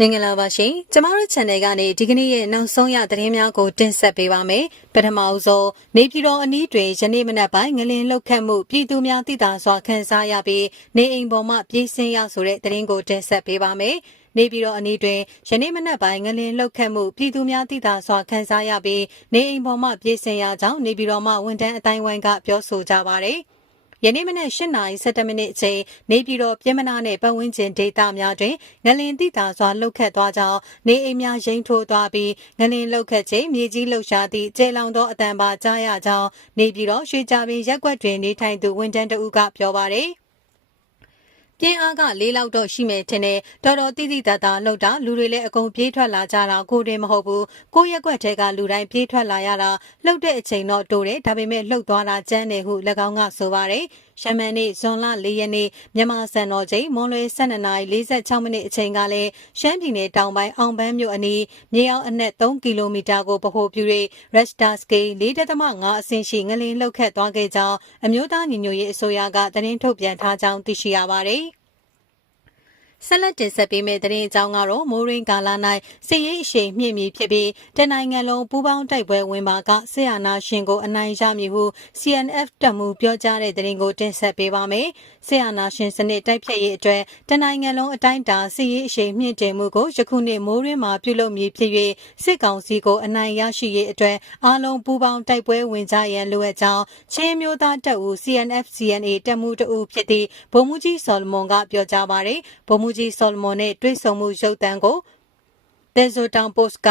မင်္ဂလာပါရှင်ကျမတို့ channel ကနေဒီကနေ့ရဲ့နောက်ဆုံးရသတင်းများကိုတင်ဆက်ပေးပါမယ်ပထမအဆုံးနေပြည်တော်အနီးတွင်ယနေ့မနက်ပိုင်းငလင်လှုပ်ခတ်မှုပြည်သူများသိတာစွာခန်းစားရပြီးနေအိမ်ပေါ်မှပြေးဆင်းရဆိုတဲ့သတင်းကိုတင်ဆက်ပေးပါမယ်နေပြည်တော်အနီးတွင်ယနေ့မနက်ပိုင်းငလင်လှုပ်ခတ်မှုပြည်သူများသိတာစွာခန်းစားရပြီးနေအိမ်ပေါ်မှပြေးဆင်းရကြောင်းနေပြည်တော်မှဝန်ထမ်းအတိုင်းဝိုင်းကပြောဆိုကြပါရယ် ယနေ့မနက်8:17မိနစ်အချိန်နေပြည်တော်ပြည်မနာနဲ့ပတ်ဝန်းကျင်ဒေသများတွင်ငလင်တိတာစွာလှုပ်ခတ်သွားကြောင်းနေအိမ်များရိမ့်ထိုးသွားပြီးငလင်လှုပ်ခတ်ချိန်မြေကြီးလှုပ်ရှားသည့်ကျေလောင်သောအတန်ပါကြားရကြောင်းနေပြည်တော်ရွှေကြပင်ရက်ကွက်တွင်နေထိုင်သူဝန်ထမ်းတဦးကပြောပါရယ် ပြင်းအားကလေးလောက်တော့ရှိမယ်ထင်တယ်တော်တော်တိတိတတ်တာလှုပ်တာလူတွေလည်းအကုန်ပြေးထွက်လာကြတာကိုတည်းမဟုတ်ဘူးကိုရက်ကွက်ထဲကလူတိုင်းပြေးထွက်လာရတာလှုပ်တဲ့အချိန်တော့တိုးတယ်ဒါပေမဲ့လှုပ်သွားတာကျန်းတယ်ဟု၎င်းကဆိုပါတယ် ရှမ်းမန်နေ့ဇွန်လ၄ရက်နေ့မြန်မာစံတော်ချိန်မွန်လွယ်12:46မိနစ်အချိန်ကလည်းရှမ်းပြည်နယ်တောင်ပိုင်းအောင်ပန်းမြို့အနီးမြေအောင်အနက်3ကီလိုမီတာကိုဗဟိုပြု၍ Rasta Scale 4.5အဆင့်ရှိငလင်းလှုပ်ခတ်သွားခဲ့ကြောင်းအမျိုးသားညီညွတ်ရေးအစိုးရကသတင်းထုတ်ပြန်ထားကြောင်းသိရှိရပါတယ်။ ဆက်လက်တင်ဆက်ပေးမယ့်သတင်းအကြောင်းကတော့မိုးရင်းကာလ၌စစ်ရေးအရှိန်မြင့်မည်ဖြစ်ပြီးတနိုင်ငံလုံးပူးပေါင်းတိုက်ပွဲဝင်ပါကဆရာနာရှင်ကိုအနိုင်ရမည်ဟု CNF တပ်မှုပြောကြားတဲ့သတင်းကိုတင်ဆက်ပေးပါမယ်။ ဆရာနာရှင်စနစ်တိုက်ဖြတ်ရေးအတွက်တနိုင်ငံလုံးအတိုင်းအတာစစ်ရေးအရှိန်မြင့်တင်မှုကိုယခုနှစ်မိုးရင်းမှာပြုလုပ်မည်ဖြစ်၍စစ်ကောင်စီကိုအနိုင်ရရှိရေးအတွက်အားလုံးပူးပေါင်းတိုက်ပွဲဝင်ကြရန်လိုအပ်ကြောင်းချင်းမျိုးသားတပ်ဦး CNF CNA တပ်မှုတအူဖြစ်သည့်ဗိုလ်မှူးကြီးစော်လမွန်ကပြောကြားပါတယ်။ဗိုလ်မှူးကြီးဆော်လမွန်နဲ့တွေ့ဆုံမှုရုပ်သံကိုဒက်ဇိုတောင်ပို့စ်က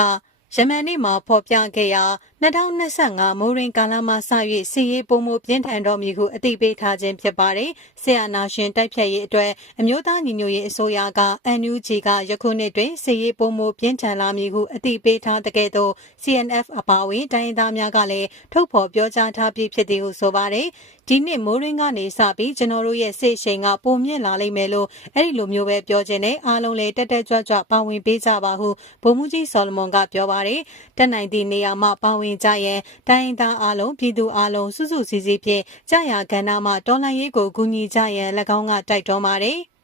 ယမန်နေ့မှာဖော်ပြခဲ့ရာ2025မိုးရင်ကာလမှစ၍စီရေးပုံမှုပြင်းထန်တော်မူဟုအသိပေးထားခြင်းဖြစ်ပါတယ်။ဆီယနာရှင်တိုက်ဖြတ်ရေးအတွက်အမျိုးသားညီညွတ်ရေးအစိုးရက NUG ကယခုနှစ်တွင်စီရေးပုံမှုပြင်းထန်လာမည်ဟုအသိပေးထားတဲ့ကဲ့သို့ CNF အပါအဝင်တိုင်းသားများကလည်းထုတ်ဖော်ပြောကြားထားပြီးဖြစ်သည်ဟုဆိုပါတယ်။ဒီနှစ်မိုးရင်းကနေစပြီးကျွန်တော်တို့ရဲ့စိတ်ရှိန်ကပုံမြင့်လာလိမ့်မယ်လို့အဲ့ဒီလိုမျိုးပဲပြောခြင်းနဲ့အားလုံးလည်းတက်တက်ကြွကြွပါဝင်ပေးကြပါဟုဗိုလ်မှူးကြီးဆော်လမွန်ကပြောပါတယ်။တက်နိုင်သည့်နေရာမှာပါဝင်ကြရန်တိုင်းသားအလုံးပြည်သူအလုံးစုစုစည်းစည်းဖြင့်ကြာရကဏ္ဍမှတော်လှန်ရေးကိုကူညီကြရန်၎င်းကတိုက်တွန်းပါတယ်။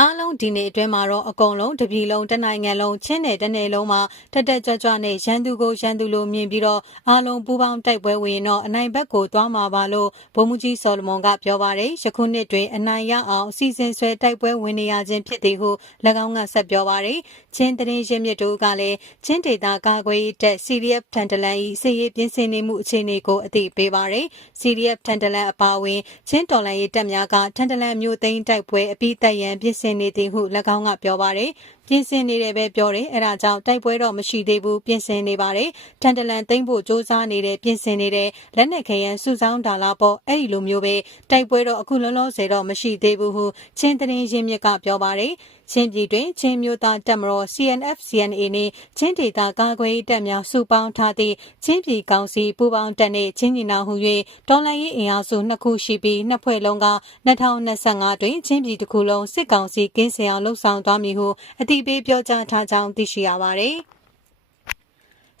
အားလုံးဒီနေ့အတွင်းမှာတော့အကုန်လုံးတပြည်လုံးတနိုင်ငံလုံးချင်းနယ်တနယ်လုံးမှာတက်တက်ကြွကြွနဲ့ရန်သူကိုရန်သူလိုမြင်ပြီးတော့အားလုံးပူးပေါင်းတိုက်ပွဲဝင်တော့အနိုင်ဘက်ကိုသွားမှာပါလို့ဗိုလ်မှူးကြီးစော်လမွန်ကပြောပါတယ်ယခုနှစ်တွင်အနိုင်ရအောင်အစီအစဉ်ဆွဲတိုက်ပွဲဝင်နေရခြင်းဖြစ်သည်ဟု၎င်းကဆက်ပြောပါတယ်ချင်းတရင်ရင်းမြစ်တို့ကလည်းချင်းဒေတာကာကွယ်ရေးတပ် CDF ထန်တလန်၏စစ်ရေးပြင်ဆင်နေမှုအခြေအနေကိုအသိပေးပါတယ် CDF ထန်တလန်အပါအဝင်ချင်းတော်လှန်ရေးတပ်များကထန်တလန်မျိုးသိမ်းတိုက်ပွဲအပြီးတက်ရန်ပြင်ဆင်နေသည်ဟု၎င်းကပြောပါတယ် ပြင်ဆင်နေတယ်ပဲပြောတယ်အဲဒါကြောင့်တိုက်ပွဲတော့မရှိသေးဘူးပြင်ဆင်နေပါတယ်တန်တလန်သိမ့်ဖို့စ조사နေတယ်ပြင်ဆင်နေတယ်လက်နက်ခဲယမ်းစုဆောင်းတာလားပေါ့အဲ့ဒီလိုမျိုးပဲတိုက်ပွဲတော့အခုလုံးလုံးစေတော့မရှိသေးဘူးဟုချင်းတင်းရင်းမြစ်ကပြောပါတယ်ချင်းပြည်တွင်ချင်းမျိုးသားတပ်မတော် CNF CNA နှင့်ချင်းဒေသကာကွယ်ရေးတပ်များစုပေါင်းထားသည့်ချင်းပြည်ကောင်စီပူးပေါင်းတပ်နှင့်ချင်းညီနောင်ဟု၍တော်လှန်ရေးအင်အားစုနှစ်ခုရှိပြီးနှစ်ဖွဲ့လုံးက2025တွင်ချင်းပြည်တစ်ခုလုံးစစ်ကောင်စီကင်းစင်အောင်လှုပ်ဆောင်သွားမည်ဟုအတိပေးပြောကြားထားကြောင်းသိရှိရပါသည်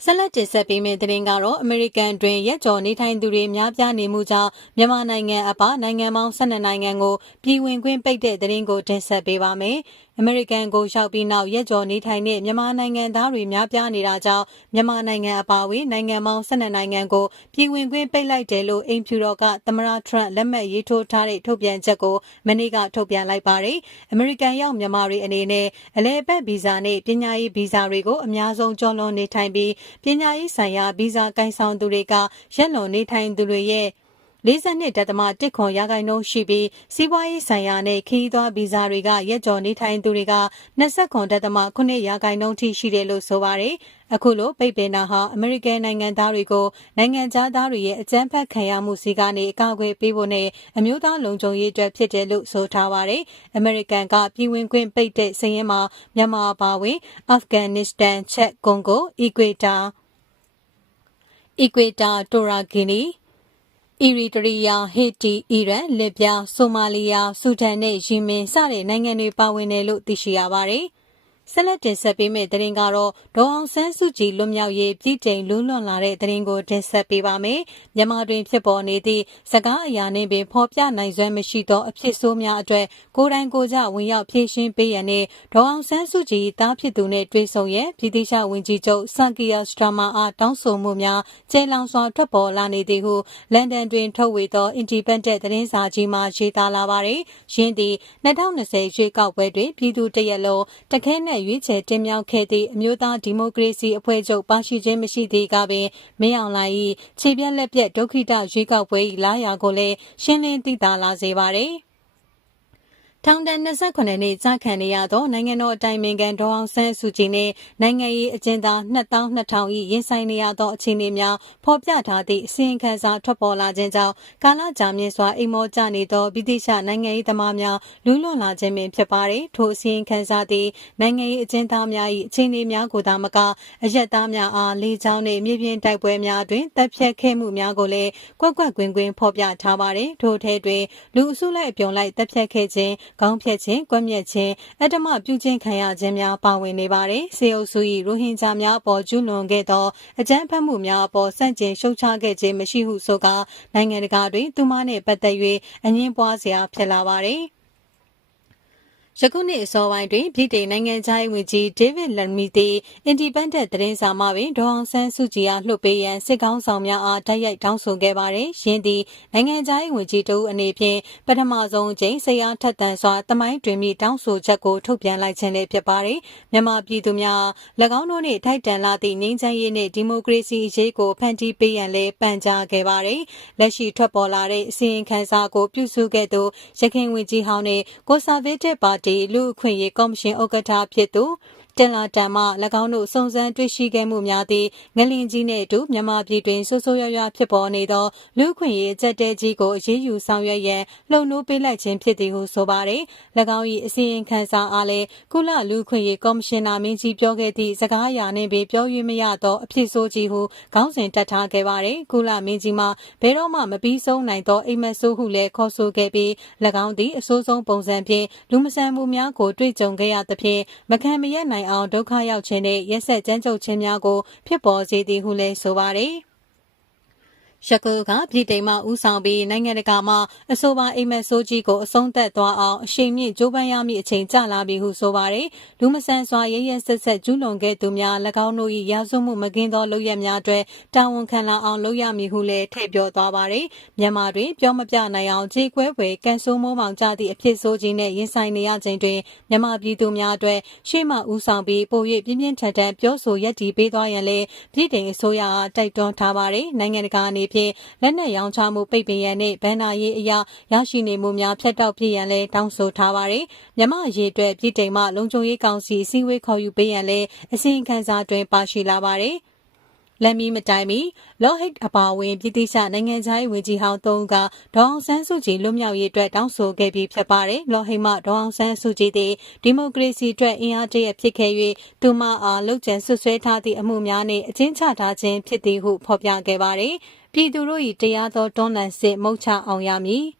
ဆက်လက်တင်ဆက်ပေးမယ့်သတင်းကတော့အမေရိကန်တွင်ရက်ကျော်နေထိုင်သူတွေများပြားနေမှုကြောင့်မြန်မာနိုင်ငံအပါနိုင်ငံပေါင်း12နိုင်ငံကိုပြည်ဝင်ခွင့်ပိတ်တဲ့သတင်းကိုတင်ဆက်ပေးပါမယ်။အမေရိကန်ကိုရောက်ပြီးနောက်ရက်ကျော်နေထိုင်တဲ့မြန်မာနိုင်ငံသားတွေများပြားနေတာကြောင့်မြန်မာနိုင်ငံအပါအဝင်နိုင်ငံပေါင်း12နိုင်ငံကိုပြည်ဝင်ခွင့်ပိတ်လိုက်တယ်လို့အိမ်ဖြူတော်ကသမရထရန့်လက်မှတ်ရေးထိုးထားတဲ့ထုတ်ပြန်ချက်ကိုမနေ့ကထုတ်ပြန်လိုက်ပါတယ်။အမေရိကန်ရောက်မြန်မာတွေအနေနဲ့အလဲပတ်ဗီဇာနဲ့ပညာရေးဗီဇာတွေကိုအများဆုံးကျော်လွန်နေထိုင်ပြီးပညာရေးဆိုင်ရာဗီဇာကိုင်ဆောင်သူတွေကရက်လွန်နေထိုင်သူတွေရဲ့ 42.1ခွန်ရာခိုင်နှုန်းရှိပြီးစီးပွားရေးဆိုင်ရာနဲ့ခီးသွွားဗီဇာတွေကရက်ကျော်နေထိုင်သူတွေက20.9ရာခိုင်နှုန်းထိရှိတယ်လို့ဆိုပါတယ်။အခုလိုပိတ်ပင်တာဟာအမေရိကန်နိုင်ငံသားတွေကိုနိုင်ငံသားတွေရဲ့အကြမ်းဖက်ခံရမှုစီကနေအကာအကွယ်ပေးဖို့နဲ့အမျိုးသားလုံခြုံရေးအတွက်ဖြစ်တယ်လို့ဆိုထားပါတယ်။အမေရိကန်ကပြည်ဝင်ခွင့်ပိတ်တဲ့စည်ရင်းမှာမြန်မာပါဝင်အာဖဂန်နစ္စတန်ချက်ကွန်ဂိုအီကွေတာအီကွေတာတိုရာဂီနီ အီရီတရီယာဟေတီအီရန်လစ်ဗျာဆိုမာလီယာဆူဒန်နဲ့ယီမင်စတဲ့နိုင်ငံတွေပါဝင်တယ်လို့သိရှိရပါတယ် ဆက်လက်တင်ဆက်ပေးမယ့်သတင်းကတော့ဒေါအောင်ဆန်းစုကြည်လွတ်မြောက်ရေးပြည်တိန်လွန်းလွန်လာတဲ့သတင်းကိုတင်ဆက်ပေးပါမယ်။မြန်မာတွင်ဖြစ်ပေါ်နေသည့်စကားအရာနှင့်ပင်ဖော်ပြနိုင်စွမ်းမရှိသောအဖြစ်ဆိုးများအတွက်ကိုယ်တိုင်ကိုယ်ကျဝင်ရောက်ဖြည့်ရှင်းပေးရန်နှင့်ဒေါအောင်ဆန်းစုကြည်တားဖြစ်သူနှင့်တွေ့ဆုံရန်ပြည်တိရှဝင်ကြီးချုပ်စန်ကီယာစထရာမာအားတောင်းဆိုမှုများကျေလောင်စွာထွက်ပေါ်လာနေသည်ဟုလန်ဒန်တွင်ထုတ်ဝေသော Independent သတင်းစာကြီးမှရေးသားလာပါသည်။ယင်းသည်2020ရွေးကောက်ပွဲတွင်ပြည်သူတရက်လုံးတခဲနဲ့ရွေးချယ်တင်မြှောက်ခဲ့သည့်အမျိုးသားဒီမိုကရေစီအဖွဲ့ချုပ်ပါရှိခြင်းမရှိသေးကပင်မင်းအောင်လှိုင်၏ခြေပြက်လက်ပြက်ဒုက္ခိတရွေးကောက်ပွဲ၏လာရာကိုလည်းရှင်းလင်းသိသာလာစေပါသည်။ ထောင်ဒဏ်28နှစ်ကြာခံနေရသောနိုင်ငံတော်အတိုင်ပင်ခံဒေါအောင်ဆန်းစုကြည်နှင့်နိုင်ငံရေးအကျဉ်းသား2200၏ရင်ဆိုင်နေရသောအခြေအနေများဖော်ပြထားသည့်အစီရင်ခံစာထွက်ပေါ်လာခြင်းကြောင့်ကာလကြာမြင့်စွာအိမ်မောကျနေသောဗြိတိရှနိုင်ငံရေးသမားများလူးလွန်လာခြင်းပင်ဖြစ်ပါသည်ထိုအစီရင်ခံစာသည်နိုင်ငံရေးအကျဉ်းသားများ၏အခြေအနေများကိုသာမကအရက်သားများအားလေးချောင်းနှင့်မြေပြင်တိုက်ပွဲများတွင်တပ်ဖြတ်ခဲ့မှုများကိုလည်းကွက်ကွက်ကွင်းကွင်းဖော်ပြထားပါသည်ထိုထဲတွင်လူအစုလိုက်အပြုံလိုက်တပ်ဖြတ်ခဲ့ခြင်းခေါင်းဖြတ်ခြင်း၊ကွက်မြက်ခြင်း၊အတ္တမပြုခြင်းခံရခြင်းများပါဝင်နေပါတယ်။စေအုပ်စု၏ရိုဟင်ဂျာများအပေါ်ကျူးလွန်ခဲ့သောအကြမ်းဖက်မှုများအပေါ်စန့်ကျင်ရှုတ်ချခဲ့ခြင်းမရှိဟုဆိုကာနိုင်ငံတကာတွင်သူမနှင့်ပတ်သက်၍အငင်းပွားစရာဖြစ်လာပါတယ်။ ယခုနှစ်အစောပိုင်းတွင်ပြည်ထောင်နိုင်ငံသားရေးဝန်ကြီးဒေးဗစ်လန်မီတီအင်ဒီပန်ဒက်သတင်းစာမှပင်ဒေါအောင်ဆန်းစုကြည်အားလွှတ်ပေးရန်စစ်ကောင်းဆောင်များအားတိုက်ရိုက်တောင်းဆိုခဲ့ပါတယ်။ယင်းသည်နိုင်ငံသားရေးဝန်ကြီးတဦးအနေဖြင့်ပထမဆုံးအကြိမ်ဆရာထက်တန်စွာတမိုင်းတွင်မိတောင်းဆိုချက်ကိုထုတ်ပြန်လိုက်ခြင်းလည်းဖြစ်ပါတယ်။မြန်မာပြည်သူများ၎င်းတို့နှင့်ထိုက်တန်လာသည့်ငြိမ်းချမ်းရေးနှင့်ဒီမိုကရေစီအရေးကိုဖန်တီးပေးရန်လည်းပန်ကြားခဲ့ပါတယ်။လက်ရှိထွက်ပေါ်လာတဲ့အစီရင်ခံစာကိုပြုစုခဲ့သူရခိုင်ဝန်ကြီးဟောင်းနှင့်ကိုဆာဗေးတစ်ပါတီလူ့အခွင့်အရေးကော်မရှင်ဥက္ကဋ္ဌဖြစ်သူ တင်လာတန်မှ၎င်းတို့စုံစမ်းတွေ့ရှိခဲ့မှုများသည့်ငလင်ကြီးနှင့်အတူမြန်မာပြည်တွင်ဆိုးဆိုးရွားရွားဖြစ်ပေါ်နေသောလူခွင့်ရေးအကြက်တဲကြီးကိုအရေးယူဆောင်ရွက်ရန်လှုံ့ဆော်ပေးလိုက်ခြင်းဖြစ်သည်ဟုဆိုပါရယ်၎င်း၏အစီရင်ခံစာအားလည်းကုလလူခွင့်ရေးကော်မရှင်နာမင်းကြီးပြောခဲ့သည့်စကားအရာနှင့်ပင်ပြော၍မရသောအဖြစ်ဆိုးကြီးဟုခေါင်းစဉ်တက်ထားခဲ့ပါရယ်ကုလမင်းကြီးမှဘယ်တော့မှမပြီးဆုံးနိုင်သောအိမ်မက်ဆိုးဟုလည်းခေါ်ဆိုခဲ့ပြီး၎င်းသည်အဆိုးဆုံးပုံစံဖြင့်လူမဆန်မှုများကိုတွေ့ကြုံခဲ့ရသဖြင့်မခံမရနိုင်အောင်ဒုက္ခရောက်ခြင်းနဲ့ရက်ဆက်ကြမ်းကြုတ်ခြင်းများကိုဖြစ်ပေါ်စေသည်ဟုလည်းဆိုပါတယ်။ ရကူကပြည်တိမ်မှဥဆောင်ပြီးနိုင်ငံတကာမှအဆိုပါအိမ်မက်ဆိုးကြီးကိုအဆုံးသတ်သွားအောင်အရှိန်မြင့်ကြိုးပမ်းရမည့်အချိန်ကြာလာပြီဟုဆိုပါတယ်။လူမဆန်စွာရရဆက်ဆက်ကျူးလွန်ခဲ့သူများ၎င်းတို့၏ရာဇဝမှုမကင်းသောလုပ်ရက်များအတွက်တာဝန်ခံလာအောင်လုပ်ရမည်ဟုလည်းထည့်ပြောသွားပါတယ်။မြန်မာတွင်ပြောမပြနိုင်အောင်ခြေခွဲဖွယ်ကန်ဆိုးမိုးမောင်ကြသည့်အဖြစ်ဆိုးကြီးနှင့်ရင်ဆိုင်နေရခြင်းတွင်မြန်မာပြည်သူများအတွက်ရှေ့မှဥဆောင်ပြီးပို၍ပြင်းပြင်းထန်ထန်ပြောဆိုရက်တည်ပေးသွားရန်လည်းပြည်တိမ်အစိုးရအားတိုက်တွန်းထားပါတယ်။နိုင်ငံတကာအနေဖြင့်လက်နက်ရောင်းချမှုပိတ်ပင်ရန်နှင့်ဗန်နာရေးအရာရရှိနေမှုများဖျက်တောက်ပြရန်လည်းတောင်းဆိုထားပါတယ်။မြမအရေးအတွက်ပြည်တိမ်မှလုံခြုံရေးကောင်စီအစည်းအဝေးခေါ်ယူပေးရန်လည်းအစီအခံစာတွင်ပါရှိလာပါတယ်။လက်မီမတိုင်မီလောဟိတ်အပါဝင်ပြည်တိရှနိုင်ငံခြားရေးဝန်ကြီးဟောင်းသုံးကဒေါအောင်ဆန်းစုကြည်လွတ်မြောက်ရေးအတွက်တောင်းဆိုခဲ့ပြီးဖြစ်ပါတယ်။လောဟိတ်မှဒေါအောင်ဆန်းစုကြည်သည်ဒီမိုကရေစီအတွက်အင်အားတရဖြစ်ခဲ့၍သူမအားလှုပ်ကြံဆွဆွဲထားသည့်အမှုများနှင့်အချင်းချထားခြင်းဖြစ်သည်ဟုဖော်ပြခဲ့ပါတယ်။ ပြည်သူတို့၏တရားသောတွန်းလှန်စစ်မုတ်ချအောင်ရမည်။